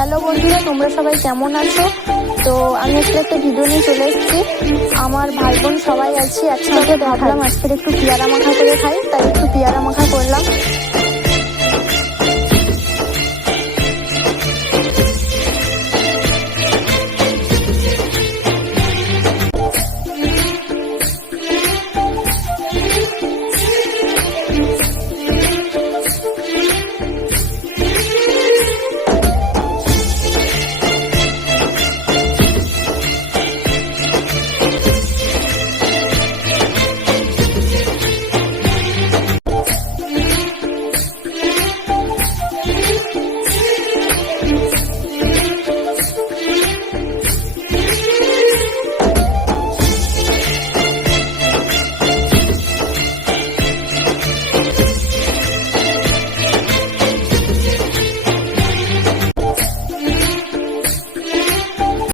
Hello বন্ধুরা, তোমরা সবাই কেমন আছো? তো আমি আজকে একটা ভিডিও নিয়ে চলে এসেছি। আমার ভাই বোন সবাই আছি একসাথে, ভাবলাম আজকের একটু পেয়ারা মাখা করে খাই, তাই একটু পেয়ারা মাখা করলাম।